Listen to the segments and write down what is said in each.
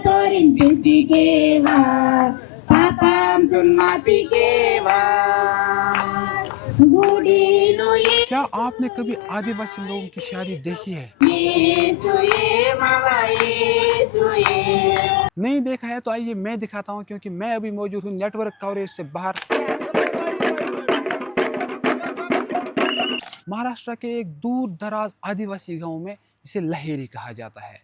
Torin Pisikewa, Papam Tunmatikewa, Gudi no ye. क्या आपने कभी आदिवासी लोगों की शादी देखी है? नहीं देखा है तो आइए मैं दिखाता हूँ, क्योंकि मैं अभी मौजूद हूँ नेटवर्क कवरेज से बाहर महाराष्ट्र के एक दूर दराज आदिवासी गांव में, जिसे लहेरी कहा जाता है।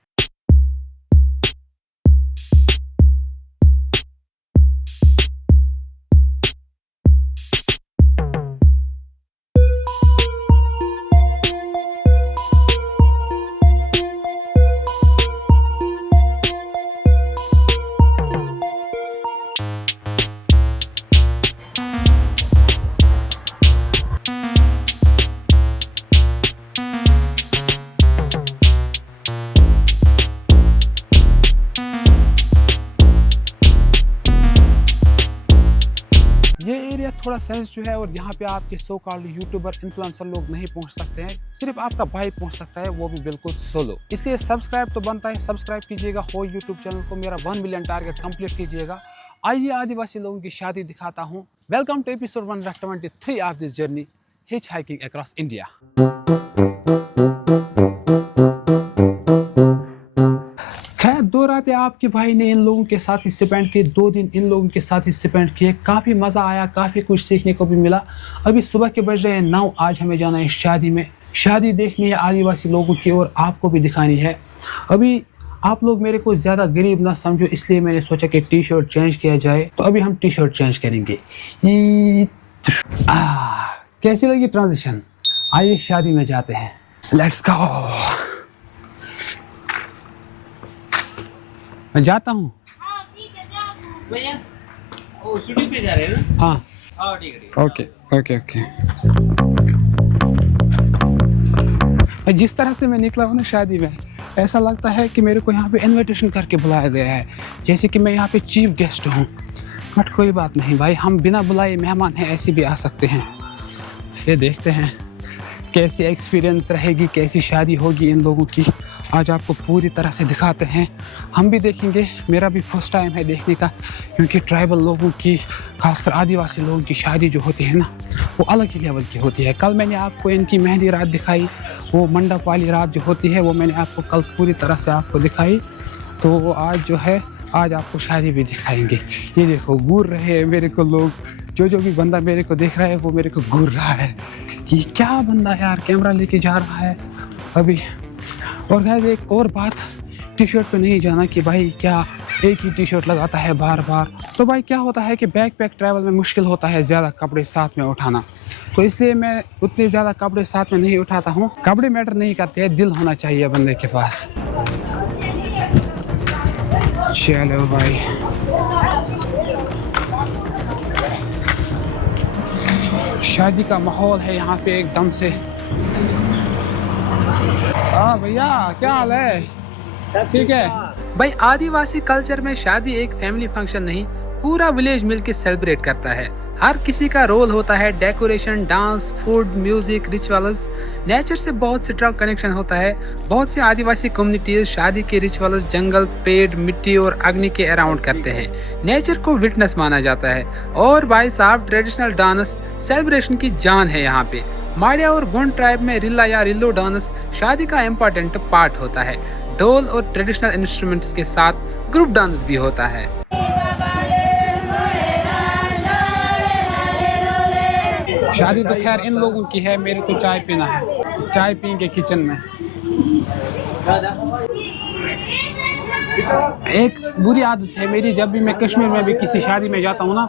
ये एरिया थोड़ा सेंसिटिव है और यहाँ पे आपके सो कॉल्ड यूट्यूबर इन्फ्लुएंसर लोग नहीं पहुँच सकते हैं, सिर्फ आपका भाई पहुँच सकता है, वो भी बिल्कुल सोलो। इसलिए सब्सक्राइब तो बनता है, सब्सक्राइब कीजिएगा हो यूट्यूब चैनल को, मेरा 1 मिलियन टारगेट कंप्लीट कीजिएगा। आइए आदिवासी लोगों की शादी दिखाता हूँ। Welcome to episode 123 of this journey hitchhiking across India. खैर 2 रातें आपके भाई ने इन लोगों के साथ ही स्पेंड किए, 2 दिन इन लोगों के साथ ही स्पेंड किए। काफ़ी मज़ा आया, काफ़ी कुछ सीखने को भी मिला। अभी सुबह के बज रहे हैं 9। आज हमें जाना है शादी में, शादी देखनी है आदिवासी लोगों की और आपको भी दिखानी है। अभी आप लोग मेरे को ज़्यादा गरीब ना समझो, इसलिए मैंने सोचा कि टी शर्ट चेंज किया जाए, तो अभी हम टी शर्ट चेंज करेंगे। कैसी लगी ट्रांजिशन? आइए शादी में जाते हैं, लेट्स गो। मैं जाता हूँ। भैया वो शूटिंग पे जा रहे हैं ना? हाँ हाँ ठीक है, ठीक है। Okay okay okay. जिस तरह से मैं निकला हूँ ना शादी में, ऐसा लगता है कि मेरे को यहाँ पे इनविटेशन करके बुलाया गया है, जैसे कि मैं यहाँ पे चीफ गेस्ट हूँ। बट कोई बात नहीं भाई, हम बिना बुलाए मेहमान हैं, ऐसे भी आ सकते हैं। ये देखते हैं कैसी एक्सपीरियंस रहेगी, कैसी शादी होगी इन लोगों की। आज आपको पूरी तरह से दिखाते हैं, हम भी देखेंगे। मेरा भी फर्स्ट टाइम है देखने का, क्योंकि ट्राइबल लोगों की, खासकर आदिवासी लोगों की शादी जो होती है ना, वो अलग ही लेवल की होती है। कल मैंने आपको इनकी मेहंदी रात दिखाई, वो मंडप वाली रात जो होती है वो मैंने आपको कल पूरी तरह से आपको दिखाई। तो आज जो है, आज आपको शादी भी दिखाएंगे। ये देखो घूर रहे हैं मेरे को लोग, जो भी बंदा मेरे को देख रहा है वो मेरे को घूर रहा है कि क्या बंदा यार कैमरा लेके जा रहा है अभी। और खैर एक और बात, टी शर्ट पे नहीं जाना कि भाई क्या एक ही टी शर्ट लगाता है बार बार। तो भाई क्या होता है कि बैक पैक ट्रैवल में मुश्किल होता है ज़्यादा कपड़े साथ में उठाना, तो इसलिए मैं उतने ज़्यादा कपड़े साथ में नहीं उठाता हूँ। कपड़े मैटर नहीं करते हैं, दिल होना चाहिए बंदे के पास। चलो भाई, शादी का माहौल है यहाँ पे एकदम से। हाँ भैया क्या हाल है? ठीक है भाई। आदिवासी कल्चर में शादी एक फैमिली फंक्शन नहीं, पूरा विलेज मिलकर सेलिब्रेट करता है। हर किसी का रोल होता है, decoration, dance, food, music, rituals. Nature से बहुत स्ट्रॉन्ग कनेक्शन होता है। बहुत से आदिवासी कम्युनिटीज शादी के रिचुअल्स जंगल, पेड़, मिट्टी और अग्नि के अराउंड करते हैं। नेचर को विटनेस माना जाता है। और भाई साहब ट्रेडिशनल डांस सेलिब्रेशन की जान है यहाँ पे। माड़िया और गोंड ट्राइब में रिल्ला या रिल्लो डांस शादी का इम्पोर्टेंट पार्ट होता है। ढोल और ट्रेडिशनल इंस्ट्रूमेंट्स के साथ ग्रुप डांस भी होता है। शादी तो खैर इन लोगों की है, मेरे को चाय पीना है, चाय पियेंगे किचन में। एक बुरी आदत है मेरी, जब भी मैं कश्मीर में भी किसी शादी में जाता हूँ ना,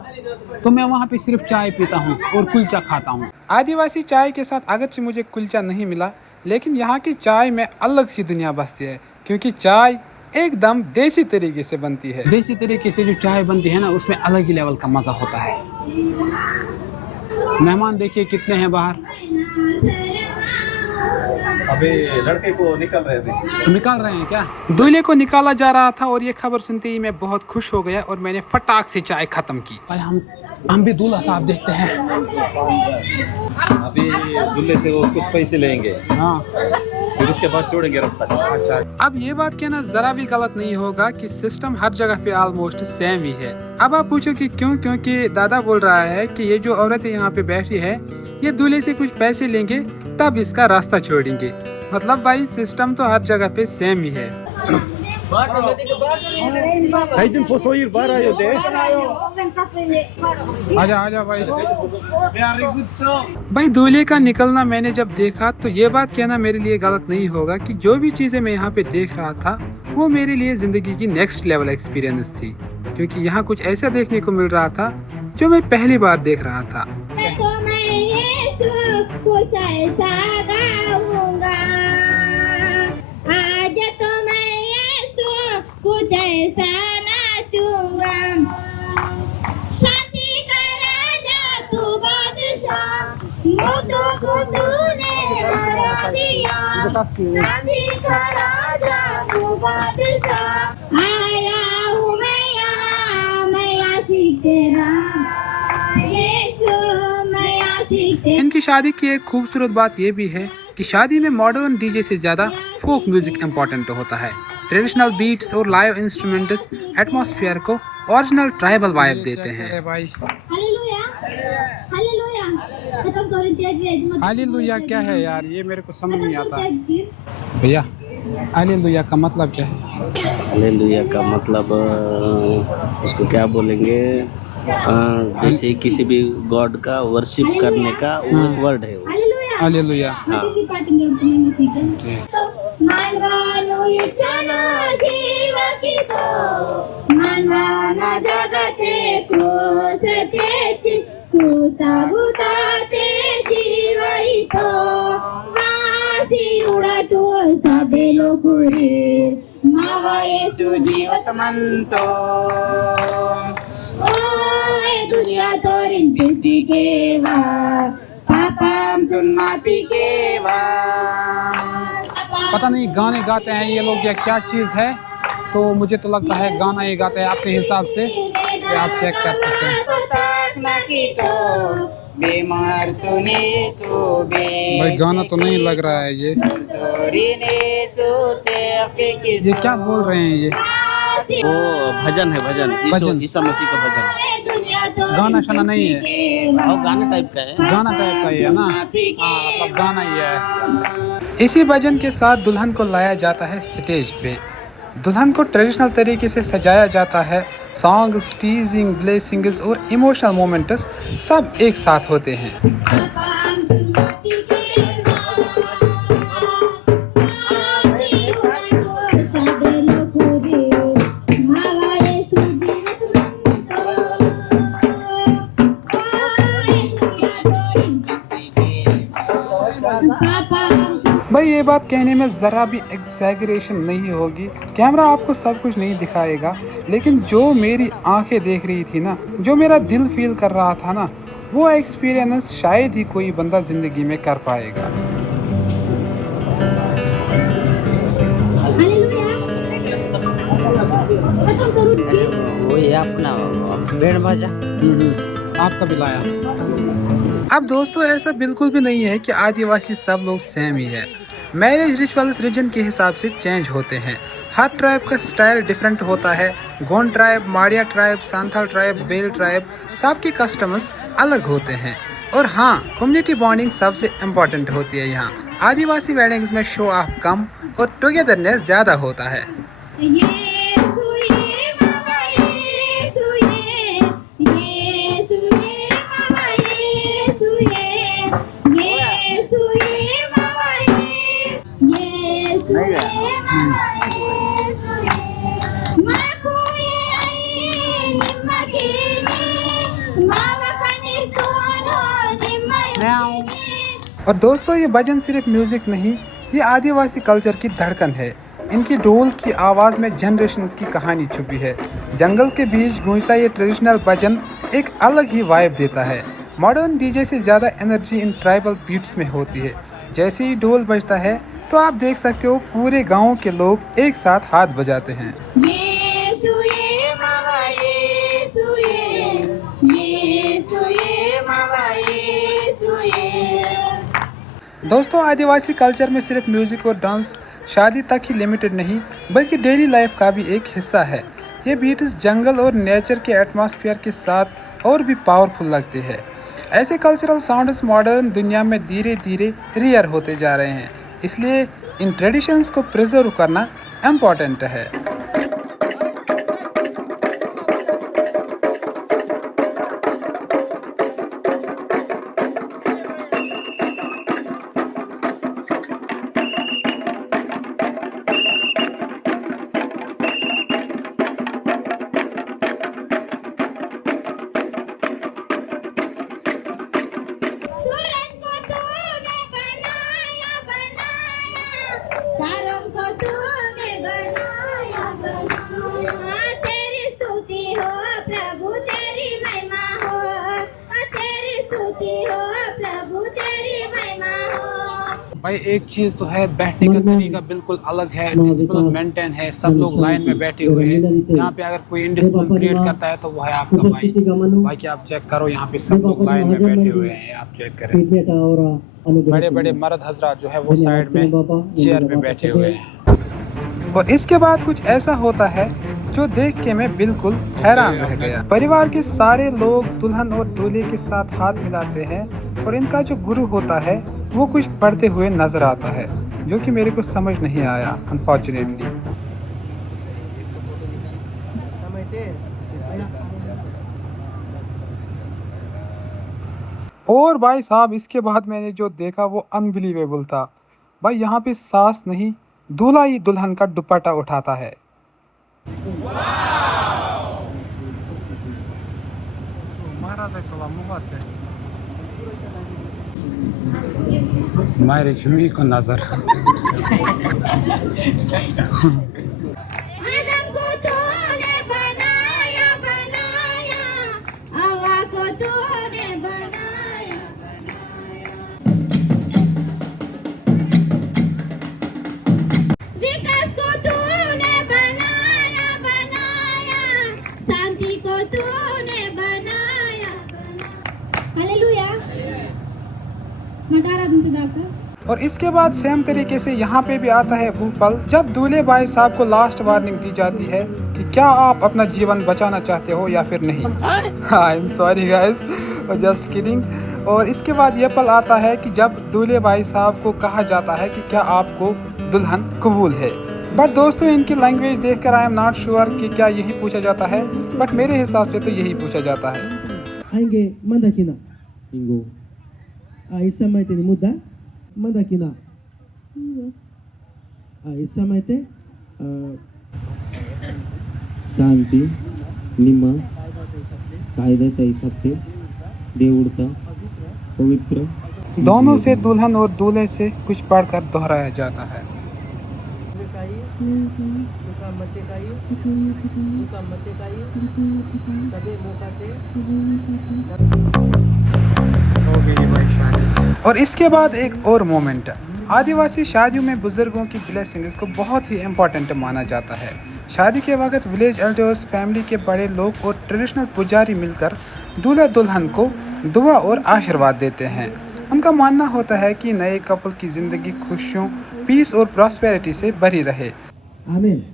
तो मैं वहाँ पे सिर्फ चाय पीता हूँ और कुलचा खाता हूँ। आदिवासी चाय के साथ अगरचे मुझे कुलचा नहीं मिला, लेकिन यहाँ की चाय में अलग सी दुनिया बसती है, क्योंकि चाय एकदम देसी तरीके से बनती है। देसी तरीके से जो चाय बनती है ना, उसमें अलग ही लेवल का मज़ा होता है। मेहमान देखिए कितने हैं बाहर। अभी लड़के को निकल रहे हैं क्या? दूल्हे को निकाला जा रहा था और ये खबर सुनते ही मैं बहुत खुश हो गया और मैंने फटाक से चाय खत्म की। भाई हम हम भी दूल्हा साहब देखते हैं। अभी दूल्हे से वो कुछ पैसे लेंगे, हाँ फिर उसके बाद छोड़ेंगे रास्ता। अच्छा। अब ये बात कहना जरा भी गलत नहीं होगा कि सिस्टम हर जगह पे ऑलमोस्ट सेम ही है। अब आप पूछो कि क्यों? क्योंकि दादा बोल रहा है कि ये जो औरतें यहाँ पे बैठी है ये दूल्हे से कुछ पैसे लेंगे तब इसका रास्ता छोड़ेंगे। मतलब भाई सिस्टम तो हर जगह पे सेम ही है। आजा भाई। भाई दूल्हे का निकलना मैंने जब देखा तो ये बात कहना मेरे लिए गलत नहीं होगा कि जो भी चीजें मैं यहाँ पे देख रहा था वो मेरे लिए जिंदगी की नेक्स्ट लेवल एक्सपीरियंस थी, क्योंकि यहाँ कुछ ऐसा देखने को मिल रहा था जो मैं पहली बार देख रहा था। कुछ ऐसा गाऊंगा आज तो मैं यीशु कुछ ऐसा नाचूंगा। शांति का राजा तू बादशाह मोटो को तूने हरा दिया। शांति का राजा तू बादशाह आया हूँ मैं यहाँ सीख तेरा यीशु मैं यहाँ सीख तेरा। इनकी शादी की एक खूबसूरत बात ये भी है कि शादी में मॉडर्न डीजे से ज्यादा फोक म्यूजिक इम्पोर्टेंट होता है। ट्रेडिशनल बीट्स और लाइव इंस्ट्रूमेंट्स एटमॉस्फेयर को ओरिजिनल ट्राइबल वाइब देते हैं। हालेलुया क्या है यार, ये मेरे को समझ नहीं आता भैया। हालेलुया का मतलब क्या है? हालेलुया का मतलब उसको क्या बोलेंगे, जैसे किसी भी गॉड का वर्शिप करने का वो एक वर्ड है। हालेलुया। जीवत मनतो दुनिया तोरिन पिसी केवा पापम तुम माती केवा। पता नहीं गाने गाते हैं ये लोग या क्या चीज़ है, तो मुझे तो लगता है गाना ही गाते हैं अपने हिसाब से, तो आप चेक कर सकते हैं। भाई गाना तो नहीं लग रहा है ये क्या बोल रहे हैं ये? वो भजन है, भजन ईसा मसीह का भजन। गाना शाना नहीं है, और गाने टाइप का है, गाना टाइप का ही है ना। हाँ मतलब गाना ही है। इसी भजन के साथ दुल्हन को लाया जाता है स्टेज पे। दुल्हन को ट्रेडिशनल तरीके से सजाया जाता है। सॉन्ग्स, टीजिंग, ब्लेसिंग्स और इमोशनल मोमेंट्स सब एक साथ होते हैं। भाई ये बात कहने में ज़रा भी एग्जैगरेशन नहीं होगी, कैमरा आपको सब कुछ नहीं दिखाएगा, लेकिन जो मेरी आंखें देख रही थी ना, जो मेरा दिल फील कर रहा था ना, वो एक्सपीरियंस शायद ही कोई बंदा ज़िंदगी में कर पाएगा। वो ये अपना बैंड बाजा आपका भी लाया। अब दोस्तों ऐसा बिल्कुल भी नहीं है कि आदिवासी सब लोग सेम ही है। मैरिज रिचुअल्स रीजन के हिसाब से चेंज होते हैं। हर ट्राइब का स्टाइल डिफरेंट होता है। Gond tribe, Madia tribe, Santhal tribe, बेल ट्राइब, सबके कस्टम्स अलग होते हैं। और हाँ, कम्युनिटी बॉन्डिंग सबसे इम्पोर्टेंट होती है यहाँ। आदिवासी वेडिंग्स में शो ऑफ कम और टुगेदरनेस ज़्यादा होता है। और दोस्तों ये भजन सिर्फ म्यूजिक नहीं, ये आदिवासी कल्चर की धड़कन है। इनकी ढोल की आवाज़ में जनरेशन्स की कहानी छुपी है। जंगल के बीच गूंजता ये ट्रेडिशनल भजन एक अलग ही वाइब देता है। मॉडर्न डीजे से ज़्यादा एनर्जी इन ट्राइबल बीट्स में होती है। जैसे ही ढोल बजता है तो आप देख सकते हो पूरे गाँव के लोग एक साथ हाथ बजाते हैं। दोस्तों आदिवासी कल्चर में सिर्फ म्यूज़िक और डांस शादी तक ही लिमिटेड नहीं बल्कि डेली लाइफ का भी एक हिस्सा है। ये बीट्स जंगल और नेचर के एटमॉस्फेयर के साथ और भी पावरफुल लगते हैं। ऐसे कल्चरल साउंड्स मॉडर्न दुनिया में धीरे धीरे रेयर होते जा रहे हैं, इसलिए इन ट्रेडिशंस को प्रिजर्व करना इम्पॉर्टेंट है। सूरज को तूने बनाया बनाया, तारों को तूने बनाया बनाया। तेरी स्तुति हो प्रभु, तेरी महिमा हो, तेरी स्तुति हो प्रभु, तेरी महिमा हो। भाई एक चीज़ तो है, बैठने का तरीका बिल्कुल अलग है, डिसिप्लिन मेंटेन है, सब लोग लाइन में बैठे हुए हैं। यहाँ पे अगर कोई इनडिसिप्लिन क्रिएट करता है तो वो है आपका भाई। भाई कि आप चेक करो, यहाँ पे सब लोग लाइन में बैठे हुए हैं, आप चेक करें। बड़े बड़े मर्द हजरात जो है वो साइड में चेयर पे बैठे हुए हैं। और इसके बाद कुछ ऐसा होता है जो देख के मैं बिल्कुल हैरान रह गया। परिवार के सारे लोग दुल्हन और दूल्हे के साथ हाथ मिलाते हैं और इनका जो गुरु होता है वो कुछ पढ़ते हुए नजर आता है, जो कि मेरे को समझ नहीं आया अनफॉर्चुनेटली। और भाई साहब इसके बाद मैंने जो देखा वो अनबिलीवेबल था। भाई यहाँ पे सास नहीं, दूल्हा ही दुल्हन का दुपट्टा उठाता है। मारे चुमी को नजर। आदम को तूने बनाया बनाया, हवा को तूने बनाया बनाया। विकास को तूने बनाया बनाया, शांति को तूने बनाया बनाया। हालेलुया। मटारा तुम दाखा। और इसके बाद सेम तरीके से यहाँ पे भी आता है वो पल जब दूल्हे भाई साहब को लास्ट वार्निंग दी जाती है कि क्या आप अपना जीवन बचाना चाहते हो या फिर नहीं। I am sorry guys, just kidding. और इसके बाद ये पल आता है कि जब दूल्हे भाई साहब को कहा जाता है कि क्या आपको दुल्हन कबूल है। बट दोस्तों इनकी लैंग्वेज देखकर आई एम नॉट श्योर कि क्या यही पूछा जाता है, बट मेरे हिसाब से तो यही पूछा जाता है। Ainge mandakina. Ingo. Isa maite ni muda. Mandakina. Isa maite. शांती निम्मा कायद्याच्या हिसाबते देवड़ता पवित्र। दोनों से दुल्हन और दूल्हे से कुछ पढ़कर दोहराया जाता है। और इसके बाद एक और मोमेंट है। आदिवासी शादियों में बुजुर्गों की ब्लेसिंग्स को बहुत ही इम्पोर्टेंट माना जाता है। शादी के वक्त विलेज एल्डर्स, फैमिली के बड़े लोग और ट्रेडिशनल पुजारी मिलकर दूल्हा दुल्हन को दुआ और आशीर्वाद देते हैं। उनका मानना होता है कि नए कपल की ज़िंदगी खुशियों, पीस और प्रॉस्पेरिटी से भरी रहे। आमीन।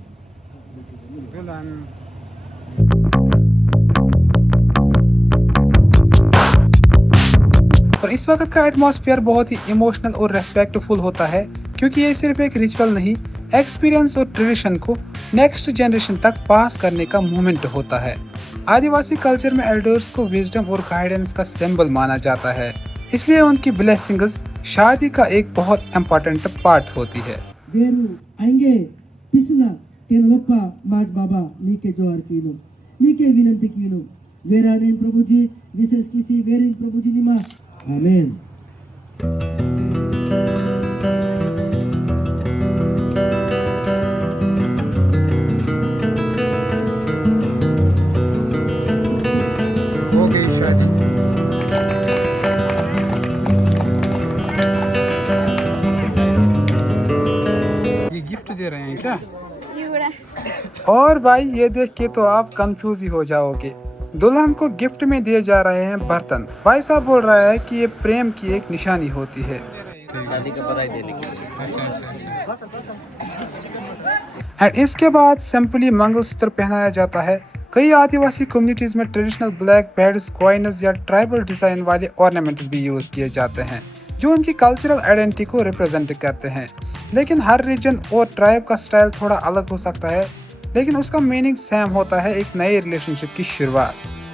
और इस वक्त का एटमॉस्फेयर बहुत ही इमोशनल और रेस्पेक्टफुल होता है, क्योंकि ये सिर्फ एक रिचुअल नहीं, एक्सपीरियंस और ट्रेडिशन को नेक्स्ट जनरेशन तक पास करने का मोमेंट होता है। आदिवासी कल्चर में एल्डर्स को विजडम और गाइडेंस का सिंबल माना जाता है, इसलिए उनकी ब्लेसिंग्स शादी का एक बहुत इम्पोर्टेंट पार्ट होती है। वेरू आएंगे पिसना तेनलोप्पा माट बाबा नीके जोहार कीनो नीके विनंती कीनो वेराने प्रभु जी विशेष किसी वेरिन प्रभु जी निमा आमीन। हो गई शादी। ये गिफ्ट दे रहे हैं क्या? और भाई ये देख के तो आप कंफ्यूज ही हो जाओगे। दुल्हन को गिफ्ट में दिए जा रहे हैं बर्तन। भाई साहब बोल रहा है कि ये प्रेम की एक निशानी होती है। शादी का बधाई देने के लिए। अच्छा। एंड इसके बाद सिंपली मंगलसूत्र पहनाया जाता है। कई आदिवासी कम्युनिटीज़ में ट्रेडिशनल ब्लैक बेड्स, कॉइन्स या ट्राइबल डिज़ाइन वाले ऑर्नामेंट्स भी यूज़ किए जाते हैं जो उनकी कल्चरल आइडेंटिटी को रिप्रेजेंट करते हैं। लेकिन हर रीजन और ट्राइब का स्टाइल थोड़ा अलग हो सकता है, लेकिन उसका मीनिंग सेम होता है, एक नए रिलेशनशिप की शुरुआत।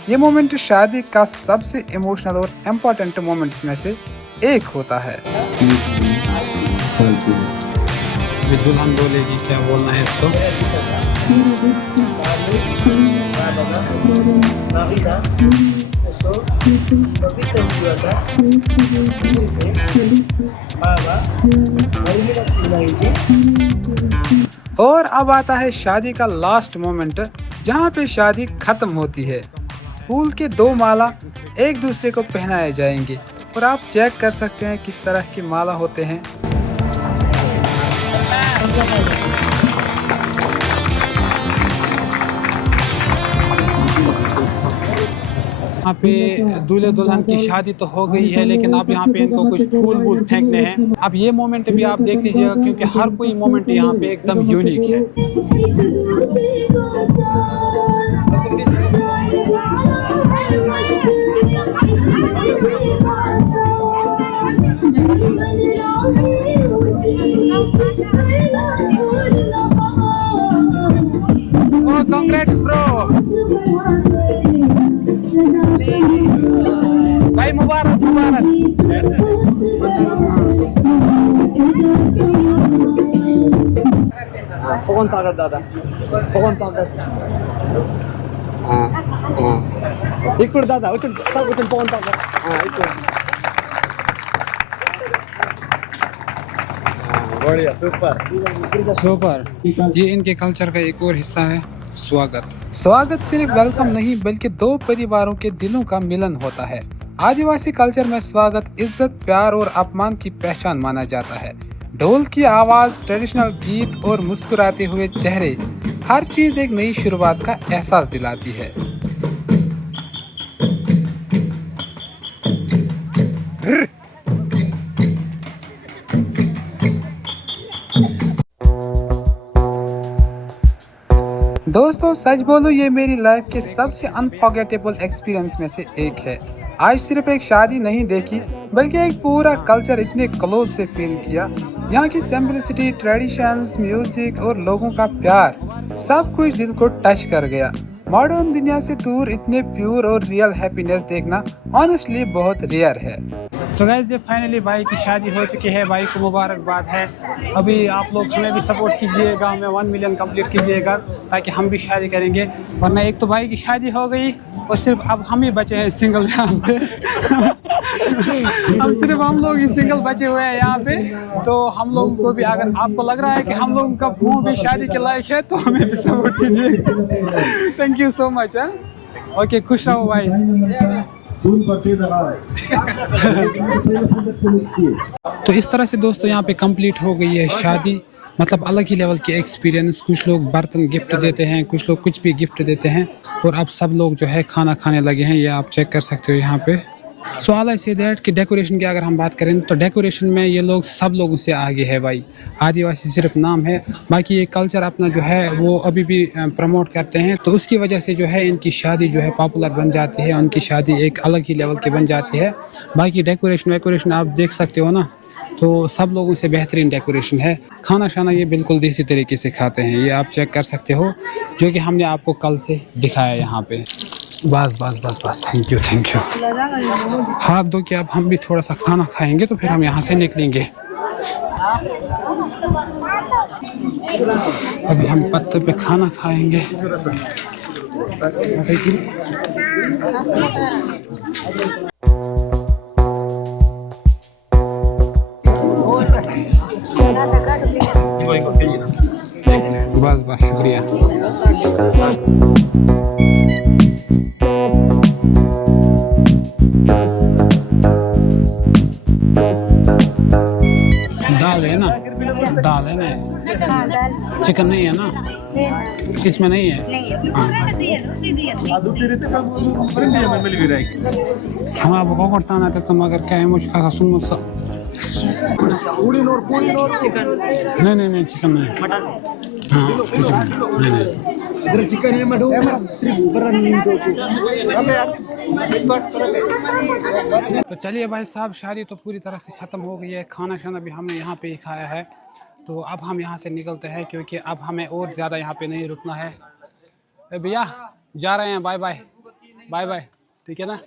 ये मोमेंट शादी का सबसे इमोशनल और इम्पोर्टेंट मोमेंट्स में से एक होता है। दुल्हन बोलेगी, क्या बोलना है इसको? और अब आता है शादी का लास्ट मोमेंट, जहाँ पे शादी खत्म होती है। फूल के 2 माला एक दूसरे को पहनाए जाएंगे और आप चेक कर सकते हैं किस तरह की माला होते हैं। यहाँ पे दूल्हे दुल्हन की शादी तो हो गई है, लेकिन अब यहाँ पे इनको कुछ फूल वूल फेंकने हैं। अब ये मोमेंट भी आप देख लीजिएगा, क्योंकि हर कोई मोमेंट यहाँ पे एकदम यूनिक है। Congrats bro, भाई मुबारक मुबारक। Pokon tagat dada. Pokon tagat. Ikut dada, ucun pokon tagat. Ikut. बढ़िया, सुपर। ये इनके कल्चर का एक और हिस्सा है, स्वागत सिर्फ वेलकम नहीं, बल्कि 2 परिवारों के दिलों का मिलन होता है। आदिवासी कल्चर में स्वागत इज्जत, प्यार और अपमान की पहचान माना जाता है। ढोल की आवाज, ट्रेडिशनल गीत और मुस्कुराते हुए चेहरे, हर चीज एक नई शुरुआत का एहसास दिलाती है। दोस्तों सच बोलो, ये मेरी लाइफ के सबसे अनफॉरगेटेबल एक्सपीरियंस में से एक है। आज सिर्फ एक शादी नहीं देखी, बल्कि एक पूरा कल्चर इतने क्लोज से फील किया। यहाँ की सिंपलिसिटी, ट्रेडिशंस, म्यूजिक और लोगों का प्यार, सब कुछ दिल को टच कर गया। मॉडर्न दुनिया से दूर इतने प्योर और रियल हैप्पीनेस देखना ऑनेस्टली बहुत रेयर है। तो गाइस, ये फाइनली भाई की शादी हो चुकी है, भाई को मुबारकबाद है। अभी आप लोग हमें भी सपोर्ट कीजिएगा, हमें 1 मिलियन कंप्लीट कीजिएगा, ताकि हम भी शादी करेंगे। वरना एक तो भाई की शादी हो गई और सिर्फ अब हम ही बचे हैं सिंगल यहाँ पे। अब सिर्फ हम लोग ही सिंगल बचे हुए हैं यहाँ पे। तो हम लोगों को भी, अगर आपको लग रहा है कि हम लोगों का मुँह भी शादी के लायक है, तो हमें भी सपोर्ट कीजिएगा। Thank you so much. Okay, खुश रहो भाई। तो इस तरह से दोस्तों यहाँ पे कंप्लीट हो गई है शादी। मतलब अलग ही लेवल की एक्सपीरियंस। कुछ लोग बर्तन गिफ्ट देते हैं, कुछ लोग कुछ भी गिफ्ट देते हैं, और अब सब लोग जो है खाना खाने लगे हैं। ये आप चेक कर सकते हो यहाँ पे। सवाल ऐसे दैट कि डेकोरेशन की अगर हम बात करें तो डेकोरेशन में ये लोग सब लोगों से आगे है भाई। आदिवासी सिर्फ नाम है, बाकी ये कल्चर अपना जो है वो अभी भी प्रमोट करते हैं। तो उसकी वजह से जो है इनकी शादी जो है पॉपुलर बन जाती है, उनकी शादी एक अलग ही लेवल की बन जाती है। बाकी डेकोरेशन आप देख सकते हो ना, तो सब लोगों से बेहतरीन डेकोरेशन है। खाना शाना ये बिल्कुल देसी तरीके से खाते हैं, ये आप चेक कर सकते हो, जो कि हमने आपको कल से दिखाया यहाँ पे। बस बस बस बस, थैंक यू। हाथ दो कि अब हम भी थोड़ा सा खाना खाएंगे, तो फिर हम यहाँ से निकलेंगे। अभी हम पत्ते पे खाना खाएंगे। बस बस, शुक्रिया। दाल है ना, दाल है ना, चिकन नहीं है ना, इसमें नहीं है। हम आपको करता ना तो तुम अगर क्या है मुझे सुन नहीं नहीं नहीं, चिकन नहीं। मटन? हाँ नहीं नहीं। इधर चिकन है मटन सिर्फ तो चलिए भाई साहब, शादी तो पूरी तरह से ख़त्म हो गई है, खाना शाना भी हमने यहाँ पे ही खाया है। तो अब हम यहाँ से निकलते हैं क्योंकि अब हमें और ज़्यादा यहाँ पे नहीं रुकना है। भैया जा रहे हैं, बाय बाय बाय बाय, ठीक है ना।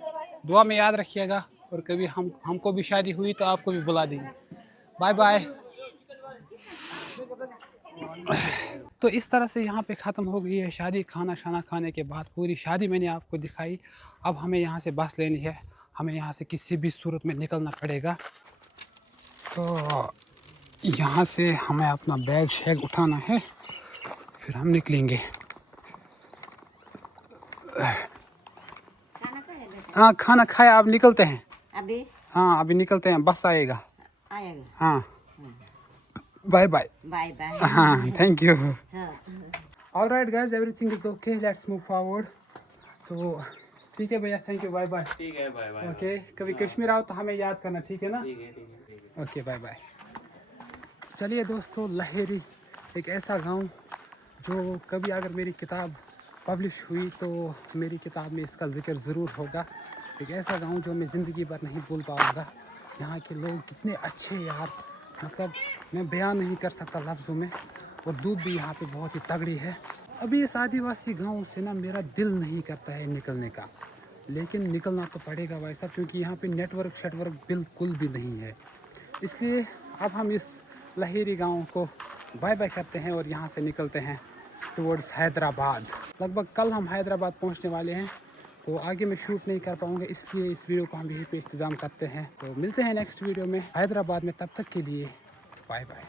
दुआ में याद रखिएगा, और कभी हमको भी शादी हुई तो आपको भी बुला देंगे। Bye bye. तो इस तरह से यहाँ पे ख़त्म हो गई है शादी। खाना शाना खाने के बाद पूरी शादी मैंने आपको दिखाई। अब हमें यहाँ से बस लेनी है, हमें यहाँ से किसी भी सूरत में निकलना पड़ेगा। तो यहाँ से हमें अपना बैग शैग उठाना है, फिर हम निकलेंगे। हाँ खाना खाया, अब निकलते हैं अभी। हाँ अभी निकलते हैं, बस आएगा। हाँ बाय बाय। Bye bye. हाँ thank you. All right guys, everything is okay, let's move forward. तो ठीक है भैया, थैंक यू, बाय बाय। ठीक है, बाय बाय। ओके, कभी कश्मीर आओ तो हमें याद करना, ठीक है ना। ठीक है। Okay bye bye. चलिए दोस्तों, लहेरी एक ऐसा गांव जो कभी अगर मेरी किताब पब्लिश हुई तो मेरी किताब में इसका जिक्र ज़रूर होगा। एक ऐसा गांव जो मैं ज़िंदगी भर नहीं भूल पाऊँगा। यहाँ के लोग कितने अच्छे यार, मतलब मैं बयान नहीं कर सकता लफ्ज़ों में। और दूध भी यहाँ पे बहुत ही तगड़ी है। अभी इस आदिवासी गांव से ना मेरा दिल नहीं करता है निकलने का, लेकिन निकलना तो पड़ेगा भाई साहब, क्योंकि यहाँ पे नेटवर्क शेटवर्क बिल्कुल भी नहीं है। इसलिए अब हम इस लहेरी गांव को बाय बाय करते हैं और यहाँ से निकलते हैं टुवर्ड्स हैदराबाद। लगभग कल हम हैदराबाद पहुँचने वाले हैं, तो आगे मैं शूट नहीं कर पाऊँगा, इसलिए इस वीडियो को हम यहीं पे इख्तिताम करते हैं। तो मिलते हैं नेक्स्ट वीडियो में हैदराबाद में, तब तक के लिए बाय बाय।